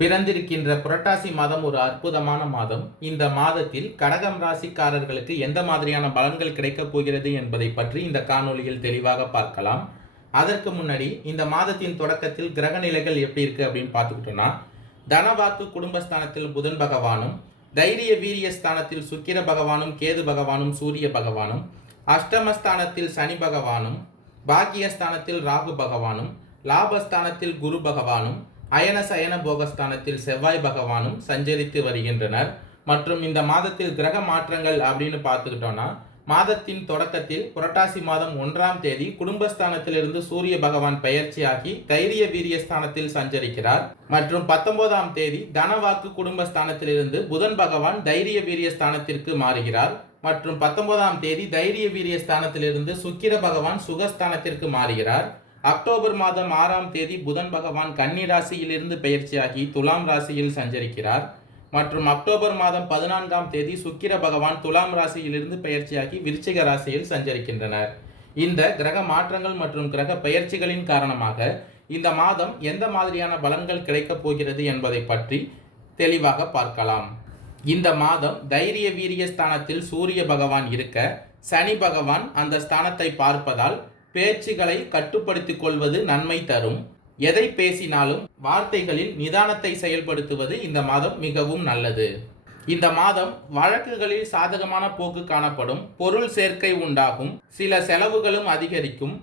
பிறந்திருக்கின்ற புரட்டாசி மாதம் ஒரு அற்புதமான மாதம். இந்த மாதத்தில் கடகம் ராசிக்காரர்களுக்கு எந்த மாதிரியான பலன்கள் கிடைக்கப் போகிறது என்பதை பற்றி இந்த காணொலியில் தெளிவாக பார்க்கலாம். அதற்கு முன்னாடி இந்த மாதத்தின் தொடக்கத்தில் கிரக நிலைகள் எப்படி இருக்கு அப்படின்னு பார்த்துக்கிட்டோம்னா தனவாக்கு குடும்பஸ்தானத்தில் புதன் பகவானும் தைரிய வீரிய ஸ்தானத்தில் சுக்கிர பகவானும் கேது பகவானும் சூரிய பகவானும் அஷ்டமஸ்தானத்தில் சனி பகவானும் பாக்கியஸ்தானத்தில் ராகு பகவானும் லாபஸ்தானத்தில் குரு பகவானும் அயன சயன போகஸ்தானத்தில் செவ்வாய் பகவானும் சஞ்சரித்து வருகின்றனர். மற்றும் இந்த மாதத்தில் கிரக மாற்றங்கள் அப்படின்னு பார்த்துக்கிட்டோம்னா மாதத்தின் தொடக்கத்தில் புரட்டாசி மாதம் ஒன்றாம் தேதி குடும்பஸ்தானத்திலிருந்து சூரிய பகவான் பெயர்ச்சியாகி தைரிய வீரிய ஸ்தானத்தில் சஞ்சரிக்கிறார். மற்றும் பத்தொன்பதாம் தேதி தனவாக்கு குடும்பஸ்தானத்திலிருந்து புதன் பகவான் தைரிய வீரிய ஸ்தானத்திற்கு மாறுகிறார். மற்றும் பத்தொன்பதாம் தேதி தைரிய வீரிய ஸ்தானத்திலிருந்து சுக்கிர பகவான் சுகஸ்தானத்திற்கு மாறுகிறார். அக்டோபர் மாதம் ஆறாம் தேதி புதன் பகவான் கன்னி ராசியிலிருந்து பெயர்ச்சியாகி துலாம் ராசியில் சஞ்சரிக்கிறார். மற்றும் அக்டோபர் மாதம் பதினான்காம் தேதி சுக்கிர பகவான் துலாம் ராசியிலிருந்து பெயர்ச்சியாகி விருச்சிக ராசியில் சஞ்சரிக்கின்றனர். இந்த கிரக மாற்றங்கள் மற்றும் கிரக பெயர்ச்சிகளின் காரணமாக இந்த மாதம் எந்த மாதிரியான பலன்கள் கிடைக்கப் போகிறது என்பதை பற்றி தெளிவாக பார்க்கலாம். இந்த மாதம் தைரிய வீரிய ஸ்தானத்தில் சூரிய பகவான் இருக்க சனி பகவான் அந்த ஸ்தானத்தை பார்ப்பதால் பேச்சுகளை கட்டுப்படுத்திக் கொள்வது நன்மை தரும். எதை பேசினாலும் வார்த்தைகளில் நிதானத்தை செயல்படுத்துவது இந்த மாதம் மிகவும் நல்லது. இந்த மாதம் வழக்குகளில் சாதகமான போக்கு காணப்படும். பொருள் சேர்க்கை உண்டாகும். சில செலவுகளும் அதிகரிக்கும்.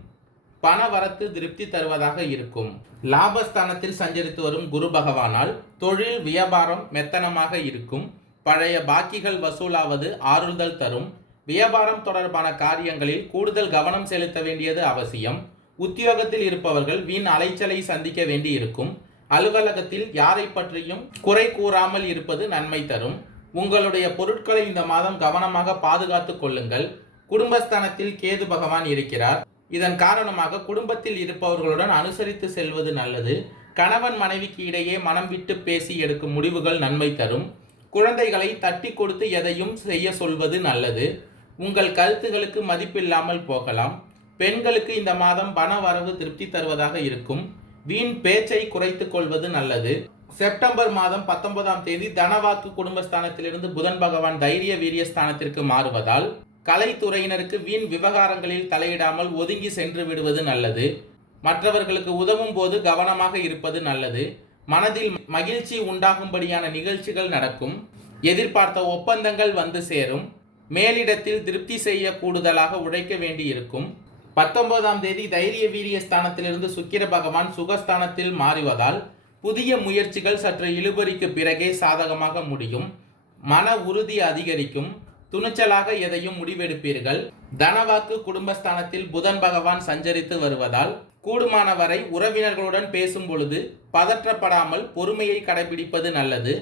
பண வரத்து திருப்தி தருவதாக இருக்கும். லாபஸ்தானத்தில் சஞ்சரித்து வரும் குரு பகவானால் தொழில் வியாபாரம் மெத்தனமாக இருக்கும். பழைய பாக்கிகள் வசூலாவது ஆறுதல் தரும். வியாபாரம் தொடர்பான காரியங்களில் கூடுதல் கவனம் செலுத்த வேண்டியது அவசியம். உத்தியோகத்தில் இருப்பவர்கள் வீண் அலைச்சலை சந்திக்க வேண்டி இருக்கும் அலுவலகத்தில் யாரை பற்றியும் குறை கூறாமல் இருப்பது நன்மை தரும். உங்களுடைய பொருட்களை இந்த மாதம் கவனமாக பாதுகாத்துக் கொள்ளுங்கள். குடும்பஸ்தானத்தில் கேது பகவான் இருக்கிறார். இதன் காரணமாக குடும்பத்தில் இருப்பவர்களுடன் அனுசரித்து செல்வது நல்லது. கணவன் மனைவிக்கு இடையே மனம் விட்டு பேசி எடுக்கும் முடிவுகள் நன்மை தரும். குழந்தைகளை தட்டி கொடுத்து எதையும் செய்ய சொல்வது நல்லது. உங்கள் கருத்துகளுக்கு மதிப்பில்லாமல் போகலாம். பெண்களுக்கு இந்த மாதம் பண வரவு திருப்தி தருவதாக இருக்கும். வீண் பேச்சை குறைத்துக் கொள்வது நல்லது. செப்டம்பர் மாதம் பத்தொன்பதாம் தேதி தனவாக்கு குடும்பஸ்தானத்திலிருந்து புதன் பகவான் தைரிய வீரிய ஸ்தானத்திற்கு மாறுவதால் கலைத்துறையினருக்கு வீண் விவகாரங்களில் தலையிடாமல் ஒதுங்கி சென்று விடுவது நல்லது. மற்றவர்களுக்கு உதவும் போது கவனமாக இருப்பது நல்லது. மனதில் மகிழ்ச்சி உண்டாகும்படியான நிகழ்ச்சிகள் நடக்கும். எதிர்பார்த்த ஒப்பந்தங்கள் வந்து சேரும். மேலிடத்தில் திருப்தி செய்ய கூடுதலாக உழைக்க வேண்டி இருக்கும் பத்தொன்பதாம் தேதி தைரிய வீரிய ஸ்தானத்திலிருந்து சுக்கிர பகவான் சுகஸ்தானத்தில் மாறுவதால் புதிய முயற்சிகள் சற்று இழுபறிக்கு பிறகே சாதகமாக முடியும். மன உறுதி அதிகரிக்கும். துணிச்சலாக எதையும் முடிவெடுப்பீர்கள். தனவாக்கு குடும்பஸ்தானத்தில் புதன் பகவான் சஞ்சரித்து வருவதால் கூடுமான வரை உறவினர்களுடன் பேசும் பொழுது பதற்றப்படாமல் பொறுமையை கடைபிடிப்பது நல்லது.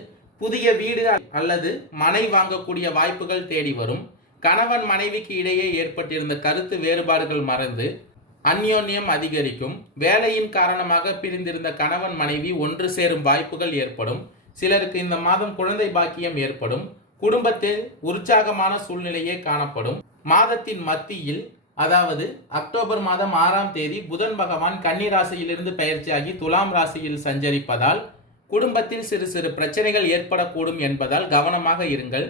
புதிய வீடு அல்லது மனை வாங்கக்கூடிய வாய்ப்புகள் தேடி வரும். கணவன் மனைவிக்கு இடையே ஏற்பட்டிருந்த கருத்து வேறுபாடுகள் மறந்து அந்யோன்யம் அதிகரிக்கும். வேலையின் காரணமாக பிரிந்திருந்த கணவன் மனைவி ஒன்று சேரும் வாய்ப்புகள் ஏற்படும். சிலருக்கு இந்த மாதம் குழந்தை பாக்கியம் ஏற்படும். குடும்பத்தில் உற்சாகமான சூழ்நிலையே காணப்படும். மாதத்தின் மத்தியில் அதாவது அக்டோபர் மாதம் ஆறாம் தேதி புதன் பகவான் கன்னி ராசியிலிருந்து பயிற்சியாகி துலாம் ராசியில் சஞ்சரிப்பதால் குடும்பத்தில் சிறு சிறு பிரச்சனைகள் ஏற்படக்கூடும் என்பதால் கவனமாக இருங்கள்.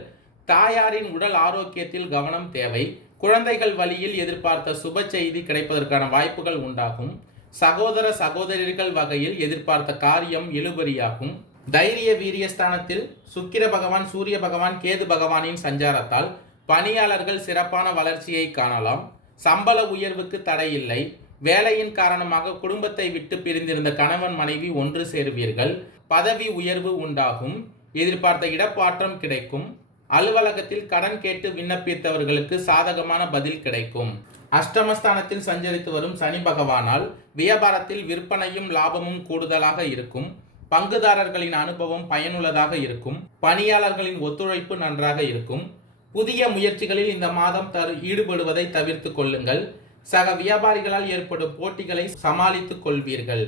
தாயாரின் உடல் ஆரோக்கியத்தில் கவனம் தேவை. குழந்தைகள் வழியில் எதிர்பார்த்த சுப செய்தி கிடைப்பதற்கான வாய்ப்புகள் உண்டாகும். சகோதர சகோதரிகள் வகையில் எதிர்பார்த்த காரியம் இழுபறியாகும். தைரிய வீரியஸ்தானத்தில் சுக்கிர பகவான் சூரிய பகவான் கேது பகவானின் சஞ்சாரத்தால் பணியாளர்கள் சிறப்பான வளர்ச்சியை காணலாம். சம்பள உயர்வுக்கு தடையில்லை. வேலையின் காரணமாக குடும்பத்தை விட்டு பிரிந்திருந்த கணவன் மனைவி ஒன்று சேருவீர்கள். பதவி உயர்வு உண்டாகும். எதிர்பார்த்த இடப்பாற்றம் கிடைக்கும். அலுவலகத்தில் கடன் கேட்டு விண்ணப்பித்தவர்களுக்கு சாதகமான பதில் கிடைக்கும். அஷ்டமஸ்தானத்தில் சஞ்சரித்து வரும் சனி பகவானால் வியாபாரத்தில் விற்பனையும் லாபமும் கூடுதலாக இருக்கும். பங்குதாரர்களின் அனுபவம் பயனுள்ளதாக இருக்கும். பணியாளர்களின் ஒத்துழைப்பு நன்றாக இருக்கும். புதிய முயற்சிகளில் இந்த மாதம் தரு ஈடுபடுவதை தவிர்த்து கொள்ளுங்கள். சக வியாபாரிகளால் ஏற்படும் போட்டிகளை சமாளித்துக் கொள்வீர்கள்.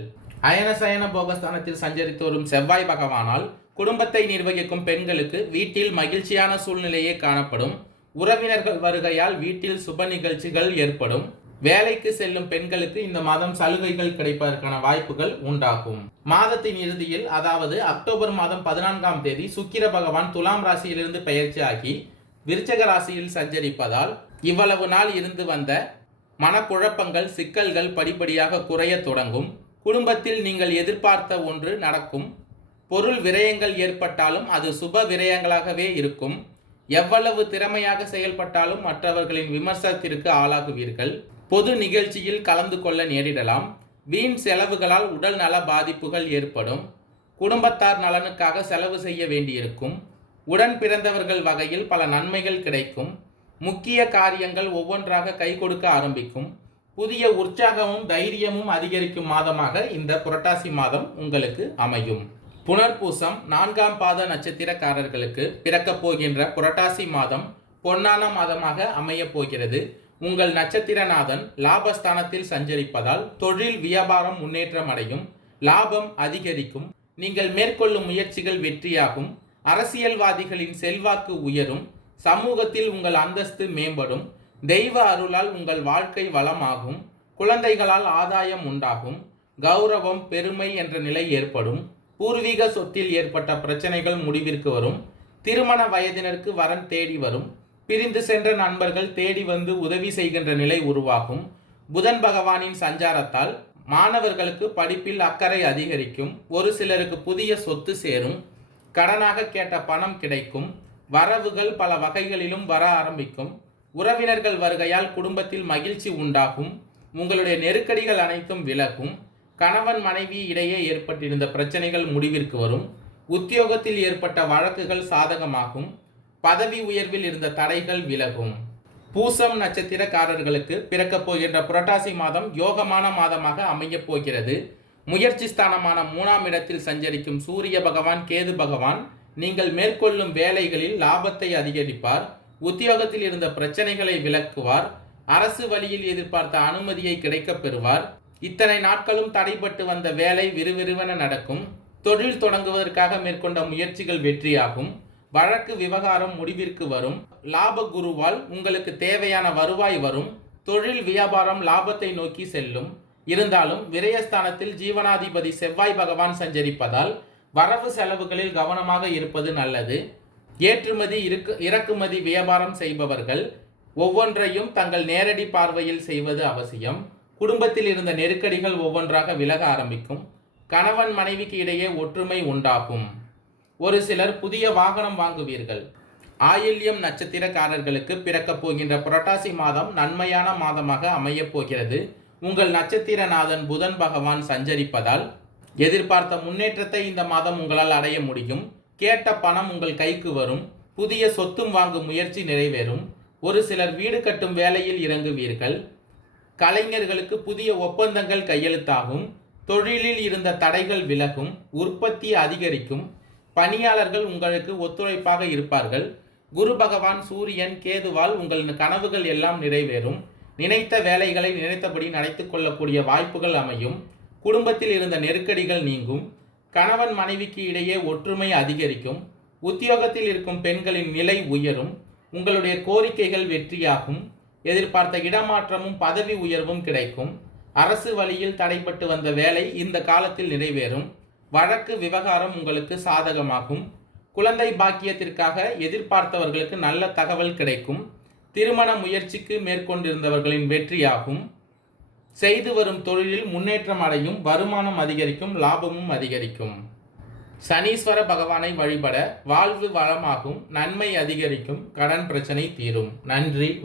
அயனசயன போகஸ்தானத்தில் சஞ்சரித்து வரும் செவ்வாய் பகவானால் குடும்பத்தை நிர்வகிக்கும் பெண்களுக்கு வீட்டில் மகிழ்ச்சியான சூழ்நிலையே காணப்படும். உறவினர்கள் வருகையால் வீட்டில் சுப நிகழ்ச்சிகள் ஏற்படும். வேலைக்கு செல்லும் பெண்களுக்கு இந்த மாதம் சலுகைகள் கிடைப்பதற்கான வாய்ப்புகள் உண்டாகும். மாதத்தின் இறுதியில் அதாவது அக்டோபர் மாதம் பதினான்காம் தேதி சுக்கிர பகவான் துலாம் ராசியிலிருந்து பெயர்ச்சியாகி விருச்சக ராசியில் சஞ்சரிப்பதால் இவ்வளவு நாள் இருந்து வந்த மனக்குழப்பங்கள் சிக்கல்கள் படிப்படியாக குறையத் தொடங்கும். குடும்பத்தில் நீங்கள் எதிர்பார்த்த ஒன்று நடக்கும். பொருள் விரயங்கள் ஏற்பட்டாலும் அது சுப விரயங்களாகவே இருக்கும். எவ்வளவு திறமையாக செயல்பட்டாலும் மற்றவர்களின் விமர்சனத்திற்கு ஆளாகுவீர்கள். பொது நிகழ்ச்சியில் கலந்து கொள்ள நேரிடலாம். வீண் செலவுகளால் உடல் நல பாதிப்புகள் ஏற்படும். குடும்பத்தார் நலனுக்காக செலவு செய்ய வேண்டியிருக்கும். உடன் பிறந்தவர்கள் வகையில் பல நன்மைகள் கிடைக்கும். முக்கிய காரியங்கள் ஒவ்வொன்றாக கை கொடுக்க ஆரம்பிக்கும். புதிய உற்சாகமும் தைரியமும் அதிகரிக்கும் மாதமாக இந்த புரட்டாசி மாதம் உங்களுக்கு அமையும். புனர்பூசம் நான்காம் பாத நட்சத்திரக்காரர்களுக்கு பிறக்கப் போகின்ற புரட்டாசி மாதம் பொன்னான மாதமாக அமையப் போகிறது. உங்கள் நட்சத்திரநாதன் லாபஸ்தானத்தில் சஞ்சரிப்பதால் தொழில் வியாபாரம் முன்னேற்றம் அடையும். லாபம் அதிகரிக்கும். நீங்கள் மேற்கொள்ளும் முயற்சிகள் வெற்றியாகும். அரசியல்வாதிகளின் செல்வாக்கு உயரும். சமூகத்தில் உங்கள் அந்தஸ்து மேம்படும். தெய்வ அருளால் உங்கள் வாழ்க்கை வளமாகும். குழந்தைகளால் ஆதாயம் உண்டாகும். கௌரவம் பெருமை என்ற நிலை ஏற்படும். பூர்வீக சொத்தில் ஏற்பட்ட பிரச்சனைகள் முடிவிற்கு வரும். திருமண வயதினருக்கு வரன் தேடி வரும். பிரிந்து சென்ற நண்பர்கள் தேடி வந்து உதவி செய்கின்ற நிலை உருவாகும். புதன் பகவானின் சஞ்சாரத்தால் மாணவர்களுக்கு படிப்பில் அக்கறை அதிகரிக்கும். ஒரு சிலருக்கு புதிய சொத்து சேரும். கடனாக கேட்ட பணம் கிடைக்கும். வரவுகள் பல வகைகளிலும் வர ஆரம்பிக்கும். உறவினர்கள் வருகையால் குடும்பத்தில் மகிழ்ச்சி உண்டாகும். உங்களுடைய நெருக்கடிகள் அனைத்தும் விலகும். கணவன் மனைவி இடையே ஏற்பட்டிருந்த பிரச்சனைகள் முடிவிற்கு வரும். உத்தியோகத்தில் ஏற்பட்ட வழக்குகள் சாதகமாகும். பதவி உயர்வில் இருந்த தடைகள் விலகும். பூசம் நட்சத்திரக்காரர்களுக்கு பிறக்கப் போகின்ற புரட்டாசி மாதம் யோகமான மாதமாக அமையப் போகிறது. முயற்சி ஸ்தானமான மூணாம் இடத்தில் சஞ்சரிக்கும் சூரிய பகவான் கேது பகவான் நீங்கள் மேற்கொள்ளும் வேலைகளில் லாபத்தை அதிகரிப்பார் உத்தியோகத்தில் இருந்த பிரச்சனைகளை விளக்குவார் அரசு வழியில் எதிர்பார்த்த அனுமதியை கிடைக்கப் பெறுவார். இத்தனை நாட்களும் தடைப்பட்டு வந்த வேலை விறுவிறுவென நடக்கும். தொழில் தொடங்குவதற்காக மேற்கொண்ட முயற்சிகள் வெற்றியாகும். வழக்கு விவகாரம் முடிவிற்கு வரும். லாப குருவால் உங்களுக்கு தேவையான வருவாய் வரும். தொழில் வியாபாரம் லாபத்தை நோக்கி செல்லும். இருந்தாலும் விரயஸ்தானத்தில் ஜீவனாதிபதி செவ்வாய் பகவான் சஞ்சரிப்பதால் வரவு செலவுகளில் கவனமாக இருப்பது நல்லது. ஏற்றுமதி இருக்கு இறக்குமதி வியாபாரம் செய்பவர்கள் ஒவ்வொன்றையும் தங்கள் நேரடி பார்வையில் செய்வது அவசியம். குடும்பத்தில் இருந்த நெருக்கடிகள் ஒவ்வொன்றாக விலக ஆரம்பிக்கும். கணவன் மனைவிக்கு இடையே ஒற்றுமை உண்டாகும். ஒரு சிலர் புதிய வாகனம் வாங்குவீர்கள். ஆயில்யம் நட்சத்திரக்காரர்களுக்கு பிறக்கப் போகின்ற புரட்டாசி மாதம் நன்மையான மாதமாக அமையப் போகிறது. உங்கள் நட்சத்திரநாதன் புதன் பகவான் சஞ்சரிப்பதால் எதிர்பார்த்த முன்னேற்றத்தை இந்த மாதம் உங்களால் அடைய முடியும். கேட்ட பணம் உங்கள் கைக்கு வரும். புதிய சொத்தும் வாங்கும் முயற்சி நிறைவேறும். ஒரு சிலர் வீடு கட்டும் வேலையில் இறங்குவீர்கள். கலைஞர்களுக்கு புதிய ஒப்பந்தங்கள் கையெழுத்தாகும். தொழிலில் இருந்த தடைகள் விலகும். உற்பத்தி அதிகரிக்கும். பணியாளர்கள் உங்களுக்கு ஒத்துழைப்பாக இருப்பார்கள். குரு பகவான் சூரியன் கேதுவால் உங்கள் கனவுகள் எல்லாம் நிறைவேறும். நினைத்த வேலைகளை நினைத்தபடி நடத்தி கொள்ளக்கூடிய வாய்ப்புகள் அமையும். குடும்பத்தில் இருந்த நெருக்கடிகள் நீங்கும் கணவன் மனைவிக்கு இடையே ஒற்றுமை அதிகரிக்கும் உத்தியோகத்தில் இருக்கும் பெண்களின் நிலை உயரும் உங்களுடைய கோரிக்கைகள் வெற்றியாகும் எதிர்பார்த்த இடமாற்றமும் பதவி உயர்வும் கிடைக்கும் அரசு வழியில் தடைப்பட்டு வந்த வேலை இந்த காலத்தில் நிறைவேறும் வழக்கு விவகாரம் உங்களுக்கு சாதகமாகும் குழந்தை பாக்கியத்திற்காக எதிர்பார்த்தவர்களுக்கு நல்ல தகவல் கிடைக்கும் திருமண முயற்சிக்கு மேற்கொண்டிருந்தவர்களின் வெற்றியாகும் செய்து வரும் தொழிலில் முன்னேற்றம் அடையும் வருமானம் அதிகரிக்கும் லாபமும் அதிகரிக்கும். சனீஸ்வர பகவானை வழிபட வாழ்வு வளமாகும் நன்மை அதிகரிக்கும் கடன் பிரச்சனை தீரும். நன்றி.